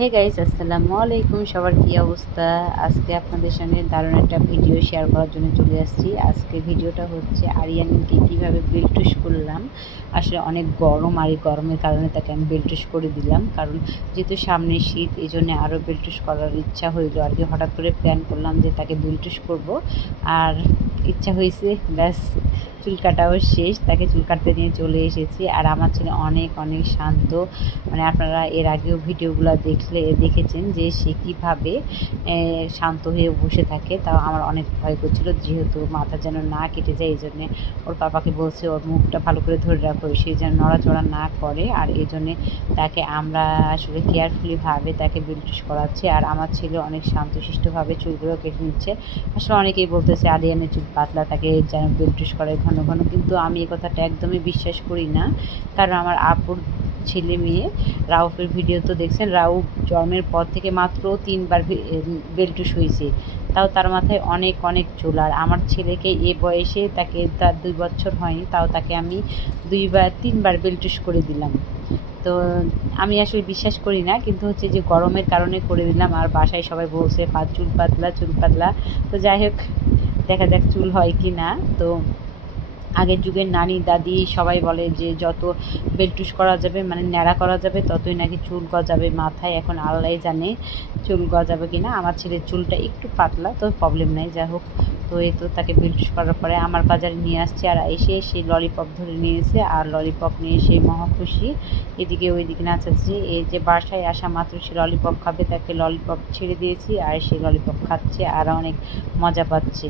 Hey guys, আসসালামু আলাইকুম। সবার কি অবস্থা? আজকে আপনাদের সঙ্গে দারুণ একটা ভিডিও শেয়ার করার জন্য চলে আসছি। আজকে ভিডিওটা হচ্ছে আরিয়ানকে কীভাবে বেল্টুস করলাম। আসলে অনেক গরম, আর এই গরমের কারণে তাকে আমি বেল্টুস করে দিলাম, কারণ যেহেতু সামনে শীত, এই জন্যে আরও বেল্টুস করার ইচ্ছা হইলো আর কি। হঠাৎ করে প্ল্যান করলাম যে তাকে বেল্টুস করব, আর ইচ্ছা হয়েছে, ব্যাস চুল কাটাও শেষ। তাকে চুল কাটতে নিয়ে চলে এসেছি। আর আমার ছেলে অনেক অনেক শান্ত, মানে আপনারা এর আগেও ভিডিওগুলো দেখেছেন যে সে কীভাবে শান্ত হয়ে বসে থাকে। তাও আমার অনেক ভয় করছিল, যেহেতু মাথা যেন না কেটে যায়। এই জন্যে ওর পাপাকে বলছে ওর মুখটা ভালো করে ধরে রাখো, সে যেন নড়াচড়া না করে। আর এই জন্যে তাকে আমরা আসলে কেয়ারফুলিভাবে তাকে বেল্টুস করাচ্ছি। আর আমার ছেলে অনেক শান্তশিষ্টভাবে চুলগুলো কেটে নিচ্ছে। আসলে অনেকেই বলতেছে আরিয়ানের চুল পাতলা, তাকে যেন বেল্টুস করে ঘন ঘন, কিন্তু আমি এই কথাটা একদমই বিশ্বাস করি না। কারণ আমার আপুর ছেলে মেয়ে রাউফের ভিডিও তো দেখছেন, রাউফ জন্মের পর থেকে মাত্র 3বার বেল্টুস হয়েছে, তাও তার মাথায় অনেক অনেক চুল। আর আমার ছেলেকে এ বয়সে, তার 2 বছর হয়নি, তাও তাকে আমি 3বার বেল্টুস করে দিলাম। তো আমি আসলে বিশ্বাস করি না, কিন্তু হচ্ছে যে গরমের কারণে করে দিলাম। আর বাসায় সবাই বলছে চুল পাতলা চুল পাতলা। তো যাই হোক, দেখা যাক চুল হয় কি না। তো আগের যুগের নানি দাদি সবাই বলে যে যত বেল্টুস করা যাবে, মানে ন্যাড়া করা যাবে, ততই নাকি চুল গজাবে মাথায়। এখন আল্লাহ জানে চুল গজাবে কি না। আমার ছেলের চুলটা একটু পাতলা, তো প্রবলেম নেই। যাই হোক, তো এই তো তাকে বেল্টুস করার পরে আমার বাজারে নিয়ে আসছে, আর এসে সেই ললিপপ ধরে নিয়েছে, আর ললিপপ নিয়ে সেই মহা খুশি, এদিকে ওইদিকে নাচাচ্ছে। এই যে বাসায় আসা মাত্র সে ললিপপ খাবে, তাকে ললিপপ ছেড়ে দিয়েছি, আর সে ললিপপ খাচ্ছে আর অনেক মজা পাচ্ছে।